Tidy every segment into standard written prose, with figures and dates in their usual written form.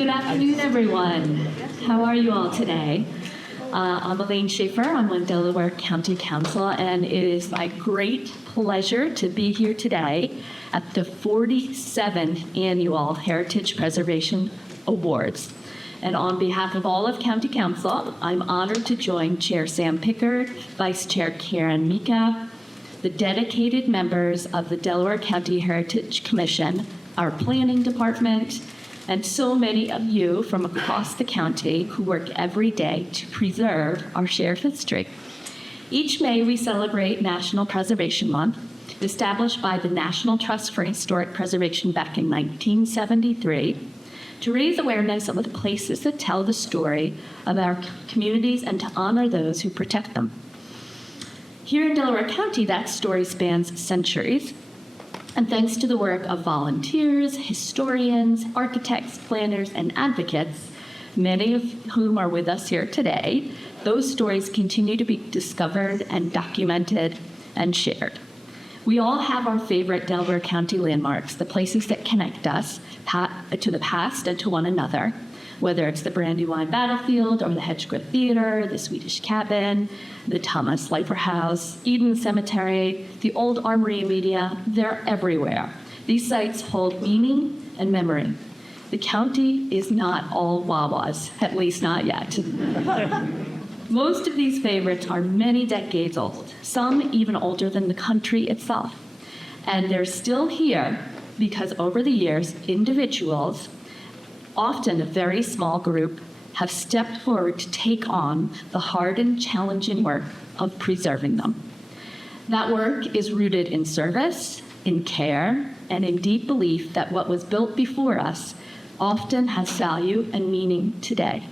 Good afternoon, everyone. How are you all today? I'm Elaine Schaefer. I'm on Delaware County Council, and it is my great pleasure to be here today at the 47th Annual Heritage Preservation Awards. And on behalf of all of County Council, I'm honored to join Chair Sam Pickard, Vice Chair Karen Mika, the dedicated members of the Delaware County Heritage Commission, our planning department, and so many of you from across the county who work every day to preserve our shared history. Each May, we celebrate National Preservation Month, established by the National Trust for Historic Preservation back in 1973, to raise awareness of the places that tell the story of our communities and to honor those who protect them. Here in Delaware County, that story spans centuries. And thanks to the work of volunteers, historians, architects, planners, and advocates, many of whom are with us here today, those stories continue to be discovered and documented and shared. We all have our favorite Delaware County landmarks, the places that connect us to the past and to one another, whether it's the Brandywine Battlefield or the Hedgegrove Theater, the Swedish Cabin, the Thomas Leiper House, Eden Cemetery, the Old Armory Media. They're everywhere. These sites hold meaning and memory. The county is not all Wawas, at least not yet. Most of these favorites are many decades old, some even older than the country itself. And they're still here because over the years, individuals, often a very small group, have stepped forward to take on the hard and challenging work of preserving them. That work is rooted in service, in care, and in deep belief that what was built before us often has value and meaning today.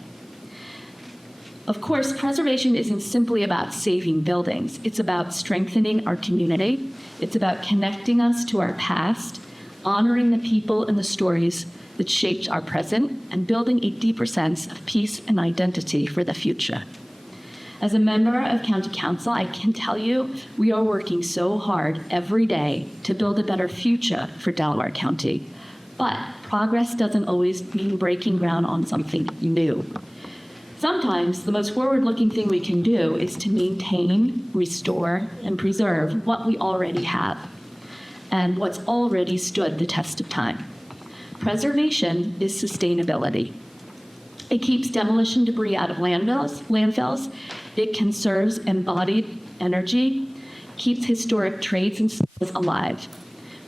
Of course, preservation isn't simply about saving buildings. It's about strengthening our community. It's about connecting us to our past, honoring the people and the stories that shaped our present, and building a deeper sense of peace and identity for the future. As a member of County Council, I can tell you we are working so hard every day to build a better future for Delaware County. But progress doesn't always mean breaking ground on something new. Sometimes the most forward-looking thing we can do is to maintain, restore, and preserve what we already have and what's already stood the test of time. Preservation is sustainability. It keeps demolition debris out of landfills. It conserves embodied energy, keeps historic trades and skills alive.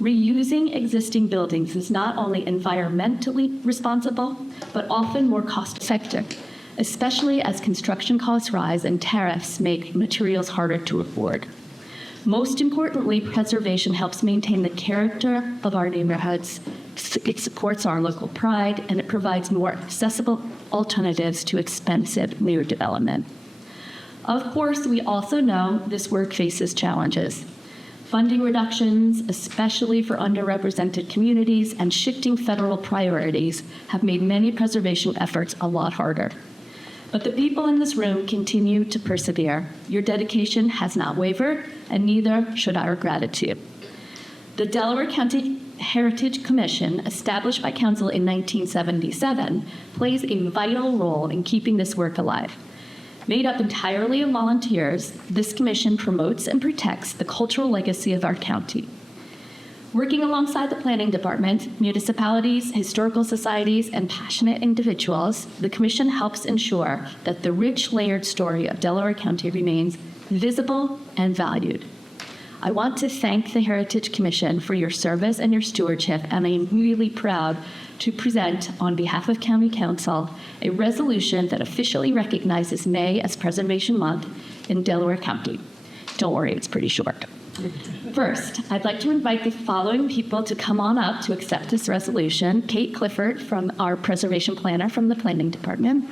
Reusing existing buildings is not only environmentally responsible, but often more cost-effective, especially as construction costs rise and tariffs make materials harder to afford. Most importantly, preservation helps maintain the character of our neighborhoods. It supports our local pride, and it provides more accessible alternatives to expensive new development. Of course, we also know this work faces challenges. Funding reductions, especially for underrepresented communities, and shifting federal priorities have made many preservation efforts a lot harder. But the people in this room continue to persevere. Your dedication has not wavered, and neither should our gratitude. The Delaware County Heritage Commission, established by Council in 1977, plays a vital role in keeping this work alive. Made up entirely of volunteers, this commission promotes and protects the cultural legacy of our county. Working alongside the planning department, municipalities, historical societies, and passionate individuals, the commission helps ensure that the rich, layered story of Delaware County remains visible and valued. I want to thank the Heritage Commission for your service and your stewardship, and I am really proud to present, on behalf of County Council, a resolution that officially recognizes May as Preservation Month in Delaware County. Don't worry, it's pretty short. First, I'd like to invite the following people to come on up to accept this resolution. Kate Clifford, from our preservation planner from the Planning Department.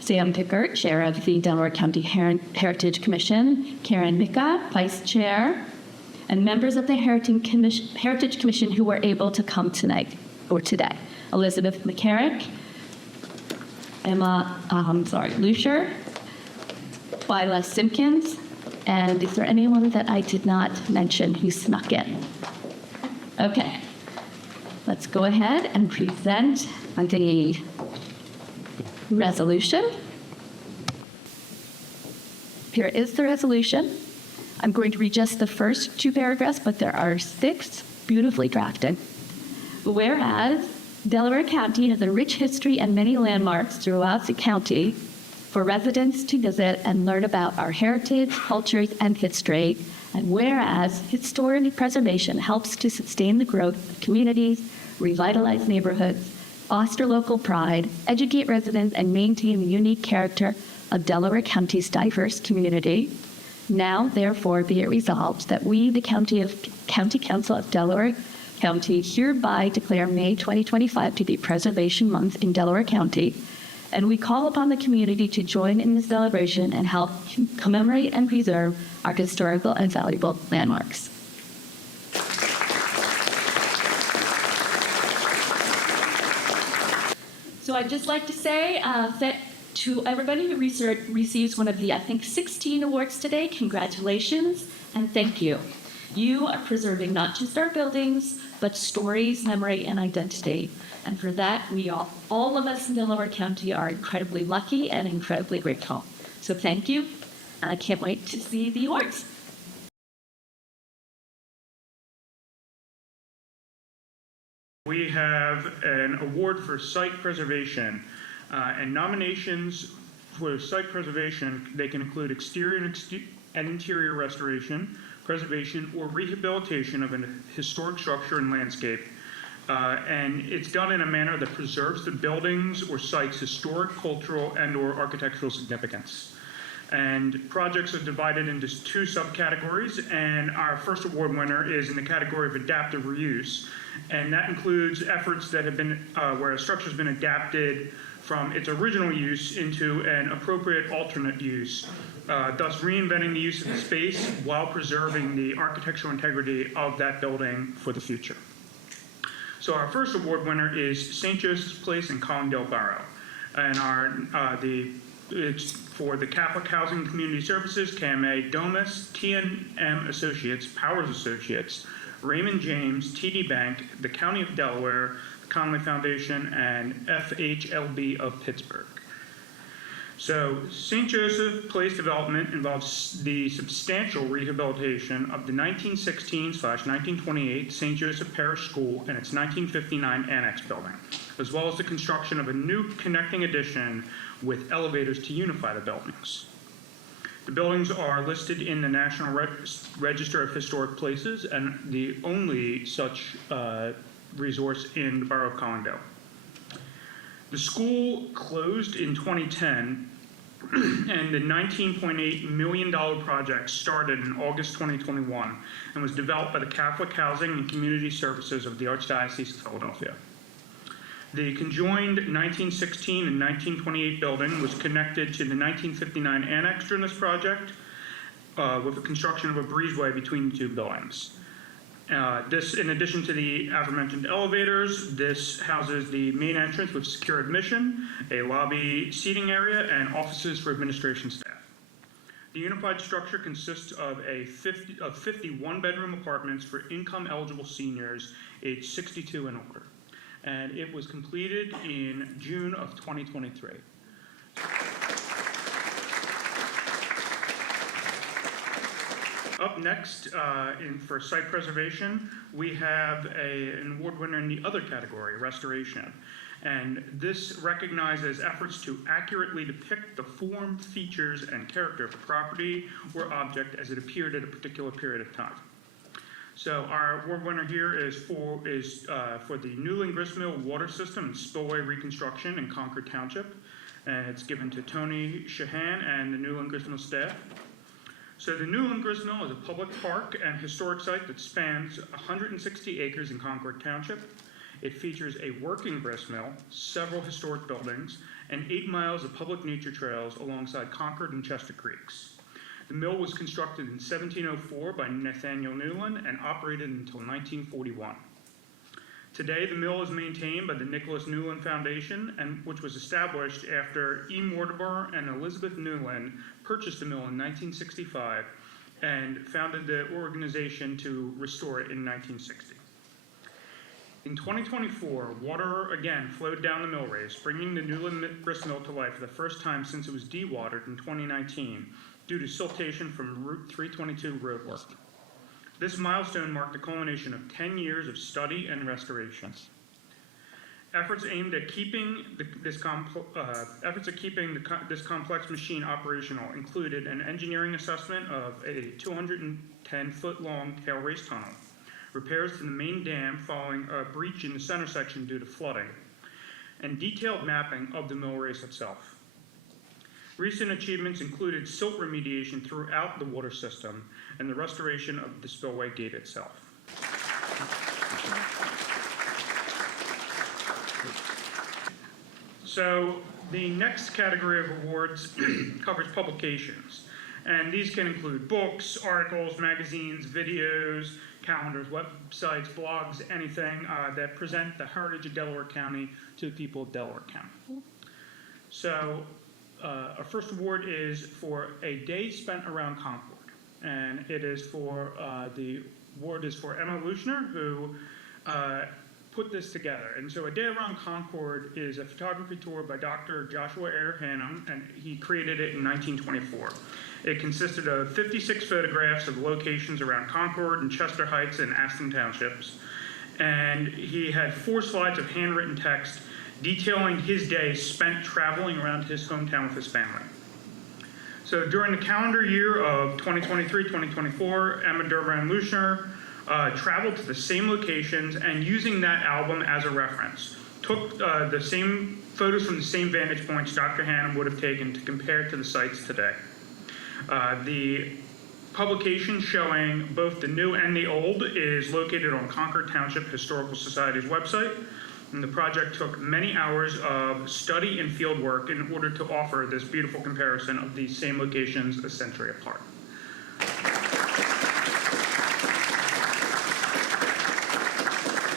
Sam Pickard, Chair of the Delaware County Heritage Commission. Karen Mika, Vice Chair. And members of the Heritage Commission who were able to come tonight, or today. Elizabeth McCarrick, Emma Lucier, Twyla Simpkins, and is there anyone that I did not mention who snuck in? Okay, let's go ahead and present the resolution. Here is the resolution. I'm going to read just the first 2 paragraphs, but there are 6 beautifully drafted. Whereas Delaware County has a rich history and many landmarks throughout the county for residents to visit and learn about our heritage, cultures, and history. And whereas historic preservation helps to sustain the growth of communities, revitalize neighborhoods, foster local pride, educate residents, and maintain the unique character of Delaware County's diverse community. Now, therefore, be it resolved that we, the County Council of Delaware County, hereby declare May 2025 to be Preservation Month in Delaware County, and we call upon the community to join in this celebration and help commemorate and preserve our historical and valuable landmarks. So I'd just like to say that to everybody who receives one of the, I think, 16 awards today, congratulations and thank you. You are preserving not just our buildings, but stories, memory, and identity. And for that, we all of us in Delaware County are incredibly lucky and incredibly grateful. So thank you, and I can't wait to see the awards. We have an award for site preservation, and nominations for site preservation, they can include exterior and interior restoration, preservation, or rehabilitation of a historic structure and landscape. And it's done in a manner that preserves the buildings or site's historic, cultural, and/or architectural significance. And projects are divided into 2 subcategories, and our first award winner is in the category of adaptive reuse, and that includes efforts that have been where a structure has been adapted from its original use into an appropriate alternate use, thus reinventing the use of the space while preserving the architectural integrity of that building for the future. So our first award winner is St. Joseph's Place in Collindale Borough, and it's for the Catholic Housing and Community Services, KMA, Domus, T&M Associates, Powers Associates, Raymond James, TD Bank, the County of Delaware, the Conley Foundation, and FHLB of Pittsburgh. So St. Joseph Place development involves the substantial rehabilitation of the 1916/1928 St. Joseph Parish School and its 1959 annex building, as well as the construction of a new connecting addition with elevators to unify the buildings. The buildings are listed in the National Register of Historic Places and the only such resource in the borough of Collindale. The school closed in 2010, and the $19.8 million project started in August 2021 and was developed by the Catholic Housing and Community Services of the Archdiocese of Philadelphia. The conjoined 1916 and 1928 building was connected to the 1959 annex during this project with the construction of a breezeway between the 2 buildings. This, in addition to the aforementioned elevators, this houses the main entrance with secure admission, a lobby seating area, and offices for administration staff. The unified structure consists of 51 bedroom apartments for income-eligible seniors aged 62 and older, and it was completed in June of 2023. Up next, for site preservation, we have an award winner in the other category, restoration. And this recognizes efforts to accurately depict the form, features, and character of a property or object as it appeared at a particular period of time. So our award winner here is for the Newland Gristmill water system and spillway reconstruction in Concord Township. And it's given to Tony Shahan and the Newland Gristmill staff. So the Newland Gristmill is a public park and historic site that spans 160 acres in Concord Township. It features a working gristmill, several historic buildings, and 8 miles of public nature trails alongside Concord and Chester Creeks. The mill was constructed in 1704 by Nathaniel Newland and operated until 1941. Today, the mill is maintained by the Nicholas Newland Foundation, which was established after E. Mortimer and Elizabeth Newland purchased the mill in 1965 and founded the organization to restore it in 1960. In 2024, water again flowed down the mill race, bringing the Newland Grist Mill to life for the first time since it was dewatered in 2019 due to siltation from Route 322 road work. This milestone marked the culmination of 10 years of study and restoration. Efforts aimed at keeping this complex machine operational included an engineering assessment of a 210-foot-long tail race tunnel, repairs to the main dam following a breach in the center section due to flooding, and detailed mapping of the mill race itself. Recent achievements included silt remediation throughout the water system and the restoration of the spillway gate itself. So the next category of awards covers publications, and these can include books, articles, magazines, videos, calendars, websites, blogs, anything that present the heritage of Delaware County to the people of Delaware County. So our first award is for a day spent around Concord, and it is for the award is for Emma Luschner, who put this together. And so a day around Concord is a photography tour by Dr. Joshua Ayer Hannum, and he created it in 1924. It consisted of 56 photographs of locations around Concord and Chester Heights and Aston Townships. And he had 4 slides of handwritten text detailing his day spent traveling around his hometown with his family. So during the calendar year of 2023-2024, Emma Durban Luschner traveled to the same locations and, using that album as a reference, took the same photos from the same vantage points Dr. Hannum would have taken to compare to the sites today. The publication showing both the new and the old is located on Concord Township Historical Society's website, and the project took many hours of study and field work in order to offer this beautiful comparison of these same locations a century apart.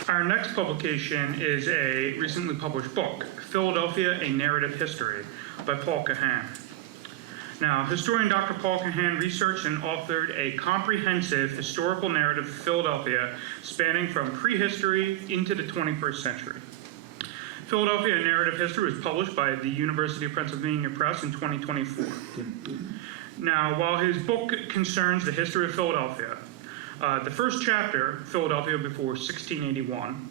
Our next publication is a recently published book, Philadelphia, A Narrative History, by Paul Cahan. Now, historian Dr. Paul Cahan researched and authored a comprehensive historical narrative of Philadelphia spanning from prehistory into the 21st century. Philadelphia, A Narrative History was published by the University of Pennsylvania Press in 2024. Now, while his book concerns the history of Philadelphia, the first chapter, Philadelphia Before 1681,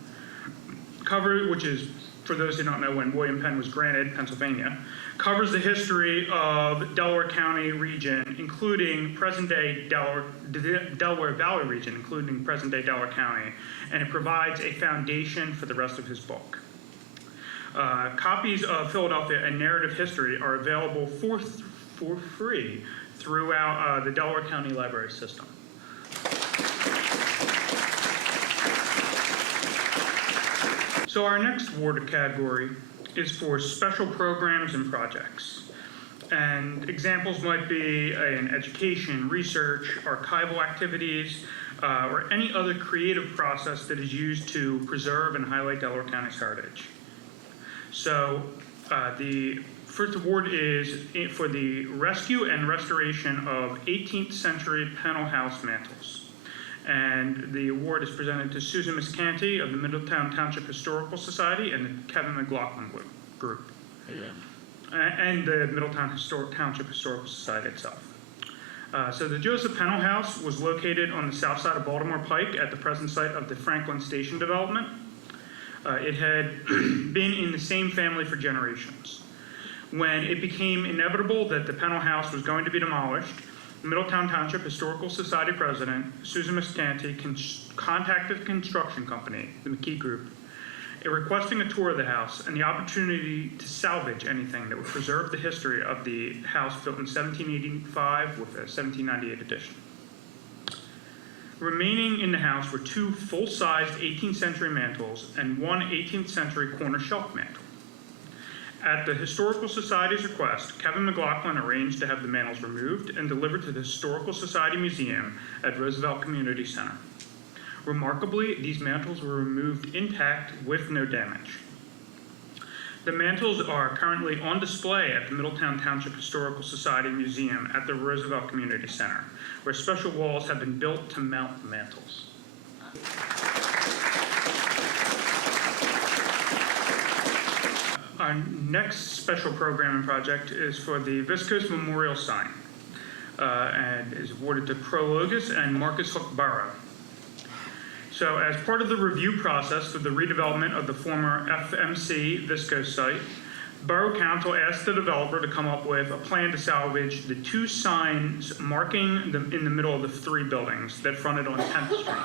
which is, for those who don't know, when William Penn was granted Pennsylvania, covers the history of Delaware County region, including present-day Delaware Valley region, including present-day Delaware County, and it provides a foundation for the rest of his book. Copies of Philadelphia, A Narrative History are available for free throughout the Delaware County Library System. So our next awarded category is for special programs and projects. And examples might be in education, research, archival activities, or any other creative process that is used to preserve and highlight Delaware County's heritage. So the first award is for the rescue and restoration of 18th century panel house mantles. And the award is presented to Susan Miscanti of the Middletown Township Historical Society and the Kevin McLaughlin Group, and the Middletown Township Historical Society itself. So the Joseph Pennell House was located on the south side of Baltimore Pike at the present site of the Franklin Station development. It had been in the same family for generations. When it became inevitable that the Pennell House was going to be demolished, Middletown Township Historical Society President Susan Miscanti contacted the construction company, the McKee Group, requesting a tour of the house and the opportunity to salvage anything that would preserve the history of the house built in 1785 with a 1798 addition. Remaining in the house were 2 full-sized 18th century mantles and 1 18th century corner shelf mantle. At the Historical Society's request, Kevin McLaughlin arranged to have the mantles removed and delivered to the Historical Society Museum at Roosevelt Community Center. Remarkably, these mantles were removed intact with no damage. The mantles are currently on display at the Middletown Township Historical Society Museum at the Roosevelt Community Center, where special walls have been built to mount the mantles. Our next special program and project is for the Viscose Memorial Sign, and is awarded to Prologis and Marcus Hook Borough. So as part of the review process for the redevelopment of the former FMC Viscose site, Borough Council asked the developer to come up with a plan to salvage the 2 signs marking in the middle of the 3 buildings that fronted on 10th Street.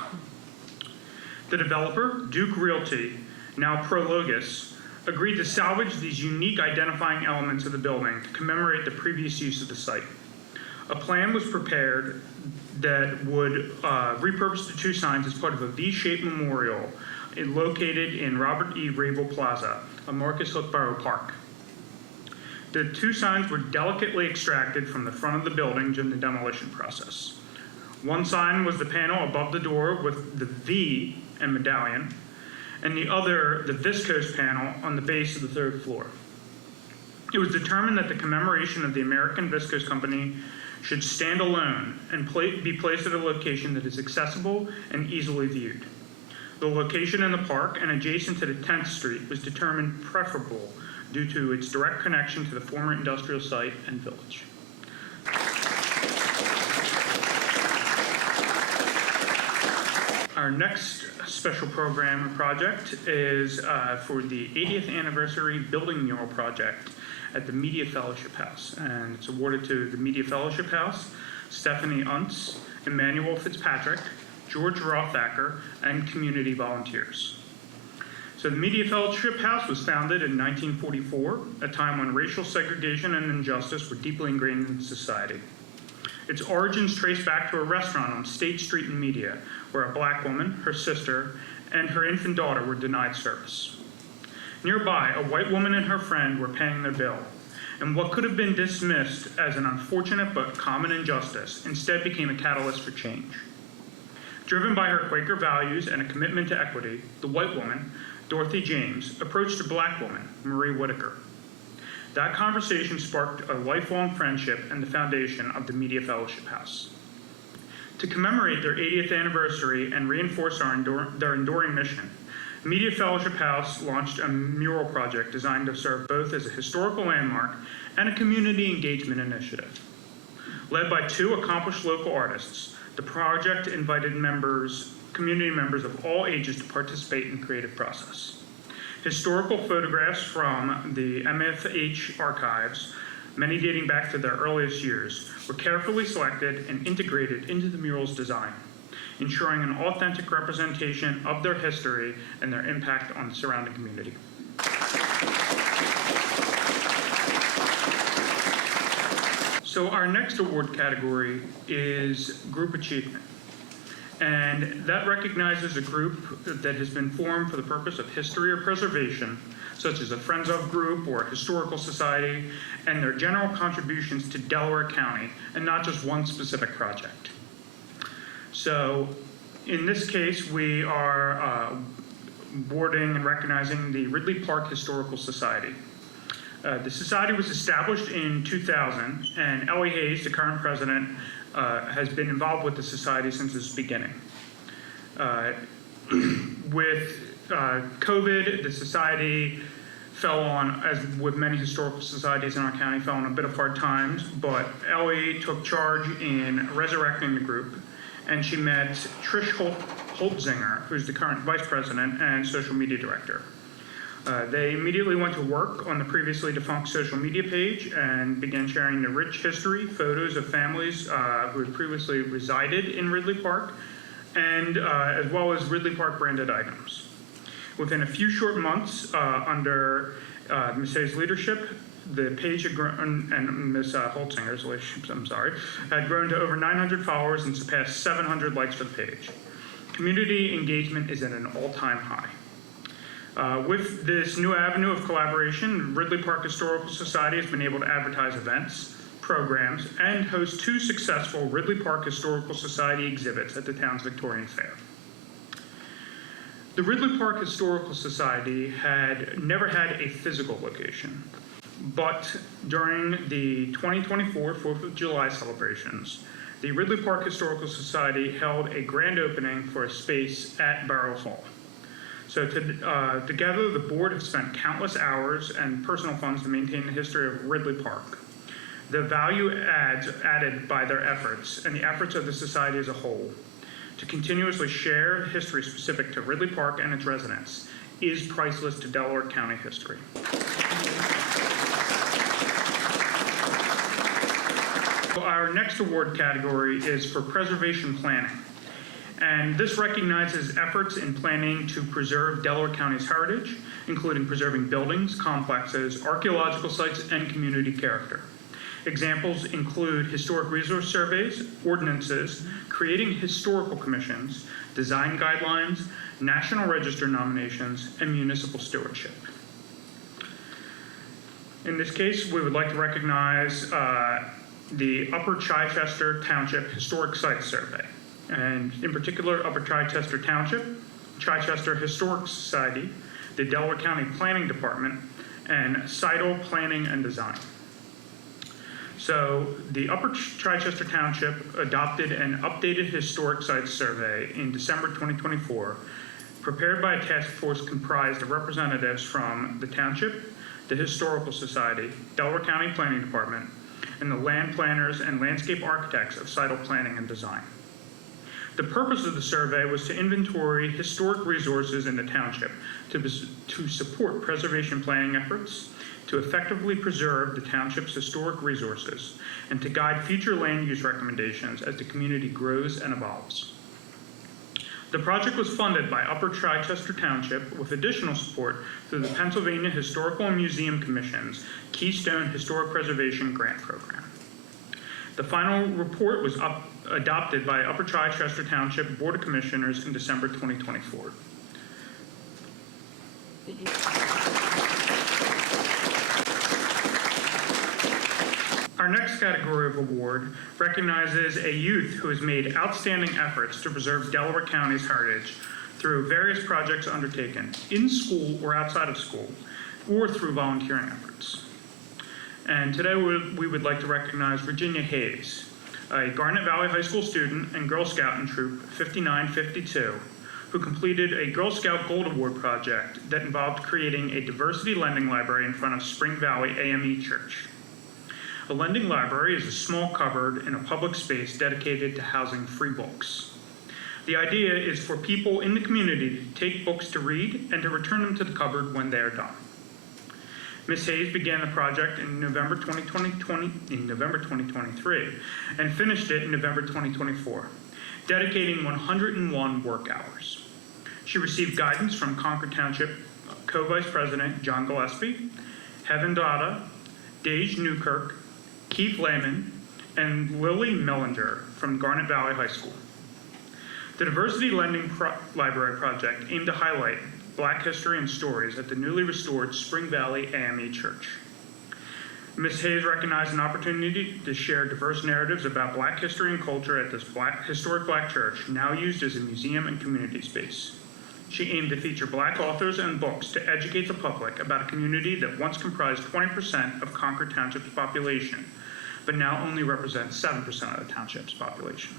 The developer, Duke Realty, now Prologis, agreed to salvage these unique identifying elements of the building to commemorate the previous use of the site. A plan was prepared that would repurpose the 2 signs as part of a V-shaped memorial located in Robert E. Rabel Plaza, a Marcus Hook Borough Park. The 2 signs were delicately extracted from the front of the building during the demolition process. One sign was the panel above the door with the V and medallion, and the other, the viscose panel on the base of the 3rd floor. It was determined that the commemoration of the American Viscose Company should stand alone and be placed at a location that is accessible and easily viewed. The location in the park and adjacent to the 10th Street was determined preferable due to its direct connection to the former industrial site and village. Our next special program and project is for the 80th anniversary building mural project at the Media Fellowship House, and it's awarded to the Media Fellowship House, Stephanie Untz, Emmanuel Fitzpatrick, George Rothacker, and community volunteers. So the Media Fellowship House was founded in 1944, a time when racial segregation and injustice were deeply ingrained in society. Its origins trace back to a restaurant on State Street in Media, where a black woman, her sister, and her infant daughter were denied service. Nearby, a white woman and her friend were paying their bill, and what could have been dismissed as an unfortunate but common injustice instead became a catalyst for change. Driven by her Quaker values and a commitment to equity, the white woman, Dorothy James, approached a black woman, Marie Whitaker. That conversation sparked a lifelong friendship and the foundation of the Media Fellowship House. To commemorate their 80th anniversary and reinforce their enduring mission, Media Fellowship House launched a mural project designed to serve both as a historical landmark and a community engagement initiative. Led by 2 accomplished local artists, the project invited community members of all ages to participate in the creative process. Historical photographs from the MFH archives, many dating back to their earliest years, were carefully selected and integrated into the mural's design, ensuring an authentic representation of their history and their impact on the surrounding community. So our next award category is Group Achievement. And that recognizes a group that has been formed for the purpose of history or preservation, such as a Friends of group or a historical society, and their general contributions to Delaware County, and not just one specific project. So in this case, we are awarding and recognizing the Ridley Park Historical Society. The society was established in 2000, and Ellie Hayes, the current president, has been involved with the society since its beginning. With COVID, the society fell on, as with many historical societies in our county, fell on a bit of hard times, but Ellie took charge in resurrecting the group, and she met Trish Holtzinger, who's the current vice president and social media director. They immediately went to work on the previously defunct social media page and began sharing the rich history, photos of families who had previously resided in Ridley Park, and as well as Ridley Park branded items. Within a few short months, under Ms. Hayes' leadership, the page had grown, and Ms. Holtzinger's leadership, had grown to over 900 followers and surpassed 700 likes for the page. Community engagement is at an all-time high. With this new avenue of collaboration, Ridley Park Historical Society has been able to advertise events, programs, and host 2 successful Ridley Park Historical Society exhibits at the town's Victorian Fair. The Ridley Park Historical Society had never had a physical location, but during the 2024 4th of July celebrations, the Ridley Park Historical Society held a grand opening for a space at Borough Hall. So together, the board has spent countless hours and personal funds to maintain the history of Ridley Park. The value adds added by their efforts and the efforts of the society as a whole to continuously share history specific to Ridley Park and its residents is priceless to Delaware County history. Our next award category is for preservation planning. And this recognizes efforts in planning to preserve Delaware County's heritage, including preserving buildings, complexes, archaeological sites, and community character. Examples include historic resource surveys, ordinances, creating historical commissions, design guidelines, National Register nominations, and municipal stewardship. In this case, we would like to recognize the Upper Chichester Township Historic Sites Survey, and in particular, Upper Chichester Township, Chichester Historic Society, the Delaware County Planning Department, and Seidel Planning and Design. So the Upper Chichester Township adopted an updated historic sites survey in December 2024, prepared by a task force comprised of representatives from the township, the Historical Society, Delaware County Planning Department, and the land planners and landscape architects of Seidel Planning and Design. The purpose of the survey was to inventory historic resources in the township to support preservation planning efforts, to effectively preserve the township's historic resources, and to guide future land use recommendations as the community grows and evolves. The project was funded by Upper Chichester Township with additional support through the Pennsylvania Historical and Museum Commission's Keystone Historic Preservation Grant Program. The final report was adopted by Upper Chichester Township Board of Commissioners in December 2024. Our next category of award recognizes a youth who has made outstanding efforts to preserve Delaware County's heritage through various projects undertaken in school or outside of school, or through volunteering efforts. And today we would like to recognize Virginia Hayes, a Garnet Valley High School student and Girl Scout in Troop 5952, who completed a Girl Scout Gold Award project that involved creating a diversity lending library in front of Spring Valley AME Church. A lending library is a small cupboard in a public space dedicated to housing free books. The idea is for people in the community to take books to read and to return them to the cupboard when they are done. Ms. Hayes began the project in November 2023 and finished it in November 2024, dedicating 101 work hours. She received guidance from Concord Township Co-Vice President John Gillespie, Heaven Dada, Dage Newkirk, Keith Lehman, and Lily Mellinger from Garnet Valley High School. The Diversity Lending Library Project aimed to highlight Black history and stories at the newly restored Spring Valley AME Church. Ms. Hayes recognized an opportunity to share diverse narratives about Black history and culture at this historic Black church, now used as a museum and community space. She aimed to feature Black authors and books to educate the public about a community that once comprised 20% of Concord Township's population, but now only represents 7% of the township's population.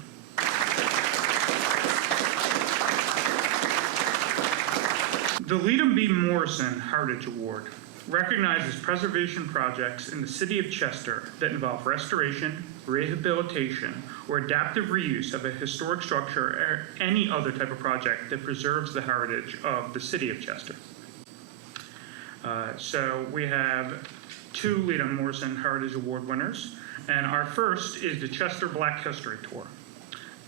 The Leadham B. Morrison Heritage Award recognizes preservation projects in the city of Chester that involve restoration, rehabilitation, or adaptive reuse of a historic structure or any other type of project that preserves the heritage of the city of Chester. So we have 2 Leadham Morrison Heritage Award winners, and our first is the Chester Black History Tour.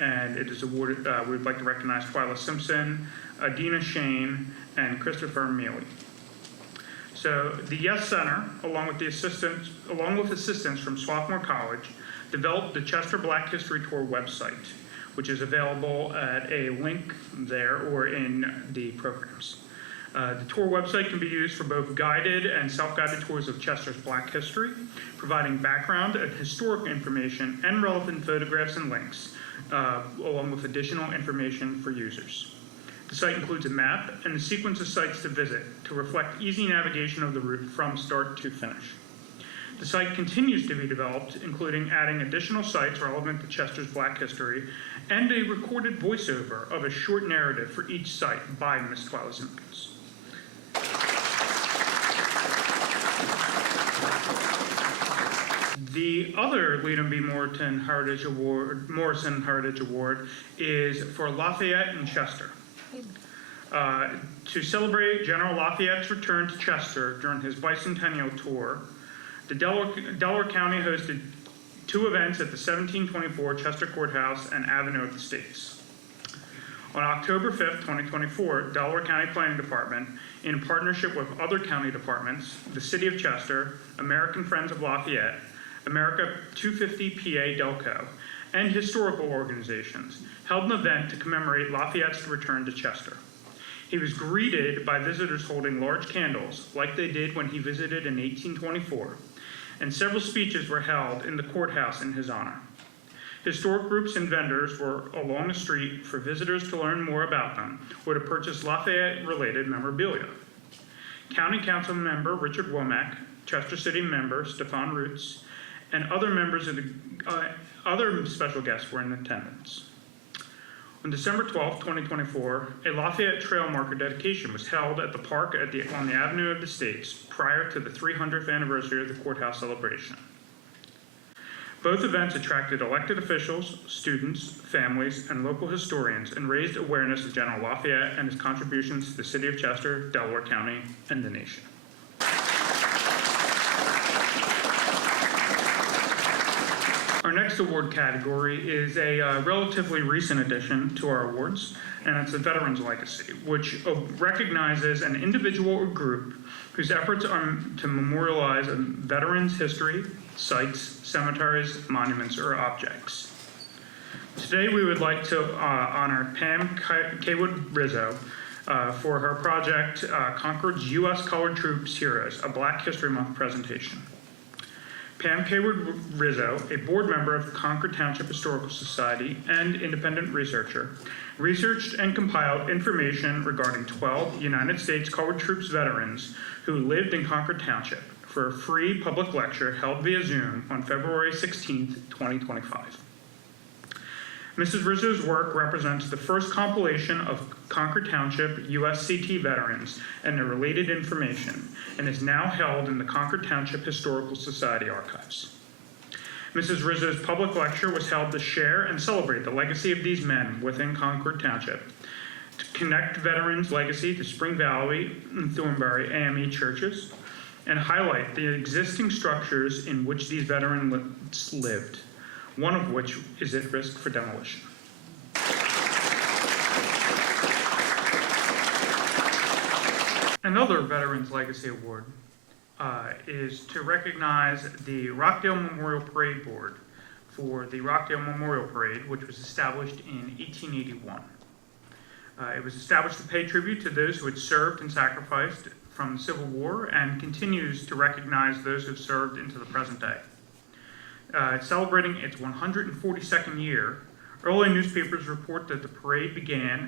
And it is awarded, we would like to recognize Twyla Simpson, Adina Shane, and Christopher Mealy. So the Yes Center, along with assistance from Swarthmore College, developed the Chester Black History Tour website, which is available at a link there or in the programs. The tour website can be used for both guided and self-guided tours of Chester's Black history, providing background and historic information and relevant photographs and links, along with additional information for users. The site includes a map and a sequence of sites to visit to reflect easy navigation of the route from start to finish. The site continues to be developed, including adding additional sites relevant to Chester's Black history and a recorded voiceover of a short narrative for each site by Ms. Twiles-Simpkins. The other Leadham B. Morrison Heritage Award is for Lafayette and Chester. To celebrate General Lafayette's return to Chester during his bicentennial tour, the Delaware County hosted 2 events at the 1724 Chester Courthouse and Avenue of the States. On October 5th, 2024, Delaware County Planning Department, in partnership with other county departments, the City of Chester, American Friends of Lafayette, America 250 PA Delco, and historical organizations, held an event to commemorate Lafayette's return to Chester. He was greeted by visitors holding large candles, like they did when he visited in 1824, and several speeches were held in the courthouse in his honor. Historic groups and vendors were along the street for visitors to learn more about them or to purchase Lafayette-related memorabilia. County Councilmember Richard Womack, Chester City member Stefan Roots, and other members of the other special guests were in attendance. On December 12, 2024, a Lafayette Trail Marker dedication was held at the park on the Avenue of the States prior to the 300th anniversary of the courthouse celebration. Both events attracted elected officials, students, families, and local historians and raised awareness of General Lafayette and his contributions to the City of Chester, Delaware County, and the nation. Our next award category is a relatively recent addition to our awards, and it's a Veterans Legacy, which recognizes an individual or group whose efforts are to memorialize a veteran's history, sites, cemeteries, monuments, or objects. Today we would like to honor Pam Kaywood Rizzo for her project, Concord's U.S. Colored Troops Heroes, a Black History Month presentation. Pam Kaywood Rizzo, a board member of the Concord Township Historical Society and independent researcher, researched and compiled information regarding 12 United States Colored Troops veterans who lived in Concord Township for a free public lecture held via Zoom on February 16, 2025. Mrs. Rizzo's work represents the first compilation of Concord Township USCT veterans and their related information, and is now held in the Concord Township Historical Society archives. Mrs. Rizzo's public lecture was held to share and celebrate the legacy of these men within Concord Township, to connect veterans' legacy to Spring Valley and Thornbury AME churches, and highlight the existing structures in which these veterans lived, one of which is at risk for demolition. Another Veterans Legacy Award is to recognize the Rockdale Memorial Parade Board for the Rockdale Memorial Parade, which was established in 1881. It was established to pay tribute to those who had served and sacrificed from the Civil War, and continues to recognize those who have served into the present day. Celebrating its 142nd year, early newspapers report that the parade began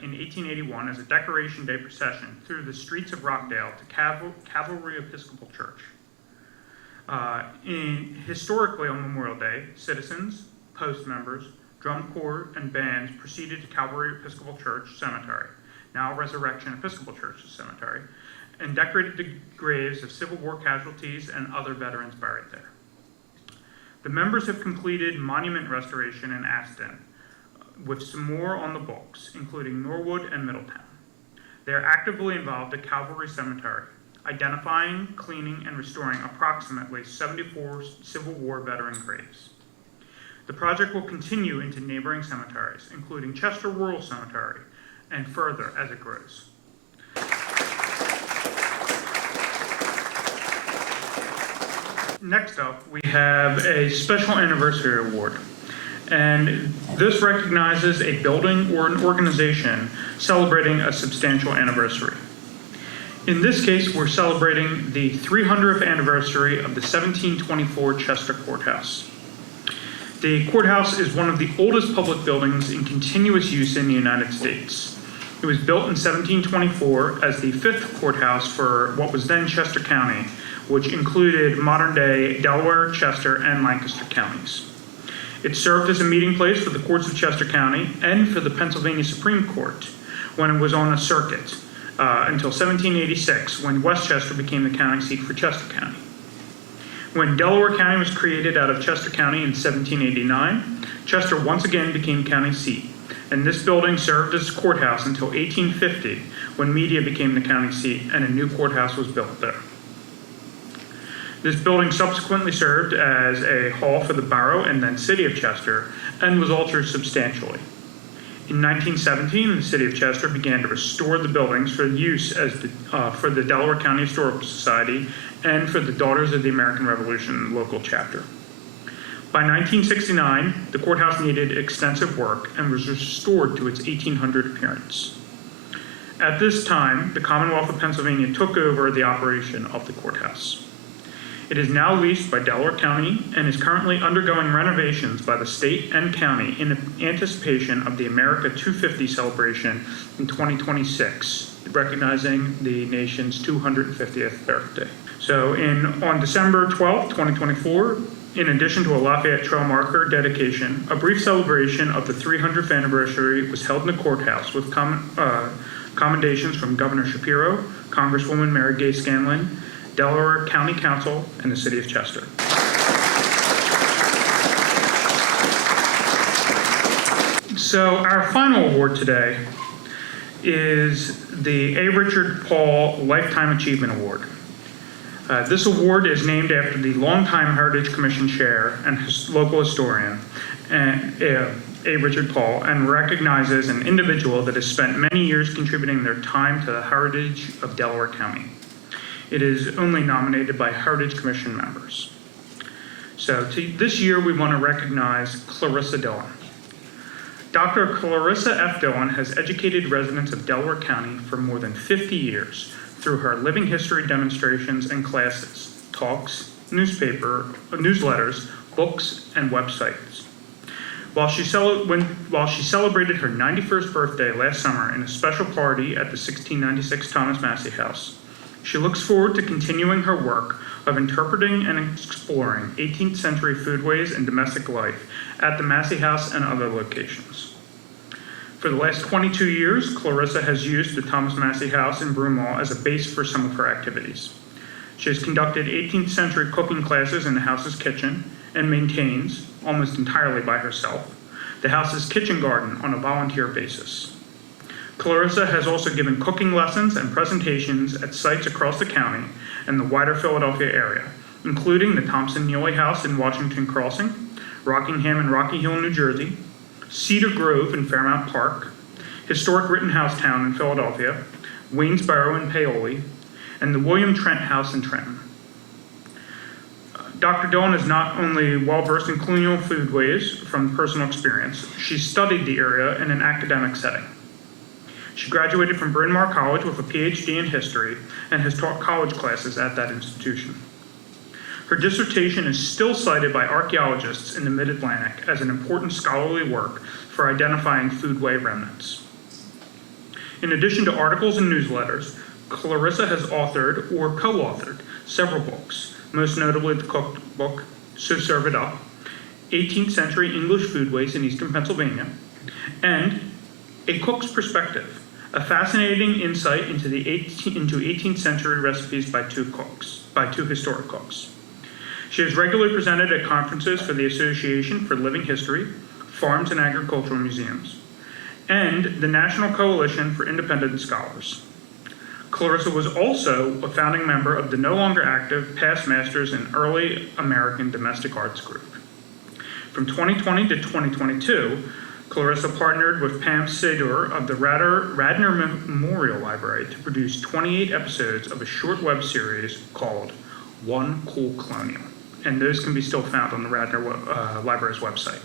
in 1881 as a Decoration Day procession through the streets of Rockdale to Calvary Episcopal Church. Historically on Memorial Day, citizens, post members, drum corps, and bands proceeded to Calvary Episcopal Church Cemetery, now Resurrection Episcopal Church Cemetery, and decorated the graves of Civil War casualties and other veterans buried there. The members have completed monument restoration in Aston, with some more on the books, including Norwood and Middletown. They are actively involved at Calvary Cemetery, identifying, cleaning, and restoring approximately 74 Civil War veteran graves. The project will continue into neighboring cemeteries, including Chester Rural Cemetery, and further as it grows. Next up, we have a Special Anniversary Award, and this recognizes a building or an organization celebrating a substantial anniversary. In this case, we're celebrating the 300th anniversary of the 1724 Chester Courthouse. The courthouse is one of the oldest public buildings in continuous use in the United States. It was built in 1724 as the fifth courthouse for what was then Chester County, which included modern-day Delaware, Chester, and Lancaster counties. It served as a meeting place for the courts of Chester County and for the Pennsylvania Supreme Court when it was on a circuit until 1786, when Westchester became the county seat for Chester County. When Delaware County was created out of Chester County in 1789, Chester once again became county seat, and this building served as courthouse until 1850, when Media became the county seat and a new courthouse was built there. This building subsequently served as a hall for the borough and then city of Chester, and was altered substantially. In 1917, the city of Chester began to restore the buildings for use as for the Delaware County Historical Society and for the Daughters of the American Revolution local chapter. By 1969, the courthouse needed extensive work and was restored to its 1800 appearance. At this time, the Commonwealth of Pennsylvania took over the operation of the courthouse. It is now leased by Delaware County and is currently undergoing renovations by the state and county in anticipation of the America 250 celebration in 2026, recognizing the nation's 250th birthday. So on December 12, 2024, in addition to a Lafayette Trail marker dedication, a brief celebration of the 300th anniversary was held in the courthouse with commendations from Governor Shapiro, Congresswoman Mary Gay Scanlon, Delaware County Council, and the City of Chester. So our final award today is the A. Richard Paul Lifetime Achievement Award. This award is named after the longtime Heritage Commission Chair and local historian, A. Richard Paul, and recognizes an individual that has spent many years contributing their time to the heritage of Delaware County. It is only nominated by Heritage Commission members. So this year we want to recognize Clarissa Dillon. Dr. Clarissa F. Dillon has educated residents of Delaware County for more than 50 years through her living history demonstrations and classes, talks, newsletters, books, and websites. While she celebrated her 91st birthday last summer in a special party at the 1696 Thomas Massey House, she looks forward to continuing her work of interpreting and exploring 18th century foodways and domestic life at the Massey House and other locations. For the last 22 years, Clarissa has used the Thomas Massey House in Broomall as a base for some of her activities. She has conducted 18th century cooking classes in the house's kitchen and maintains, almost entirely by herself, the house's kitchen garden on a volunteer basis. Clarissa has also given cooking lessons and presentations at sites across the county and the wider Philadelphia area, including the Thompson-Neely House in Washington Crossing, Rockingham and Rocky Hill, New Jersey, Cedar Grove in Fairmount Park, historic Rittenhouse Town in Philadelphia, Waynesboro and Paoli, and the William Trent House in Trenton. Dr. Dillon is not only well-versed in colonial foodways from personal experience, she studied the area in an academic setting. She graduated from Bryn Mawr College with a PhD in history and has taught college classes at that institution. Her dissertation is still cited by archaeologists in the Mid-Atlantic as an important scholarly work for identifying foodway remnants. In addition to articles and newsletters, Clarissa has authored or co-authored several books, most notably the cookbook, So Serve It Up, 18th Century English Foodways in Eastern Pennsylvania, and A Cook's Perspective, a fascinating insight into 18th century recipes by two historic cooks. She has regularly presented at conferences for the Association for Living History, Farms and Agricultural Museums, and the National Coalition for Independent Scholars. Clarissa was also a founding member of the no longer active Past Masters in Early American Domestic Arts Group. From 2020 to 2022, Clarissa partnered with Pam Sadur of the Radnor Memorial Library to produce 28 episodes of a short web series called One Cool Colonial, and those can be still found on the Radnor Library's website.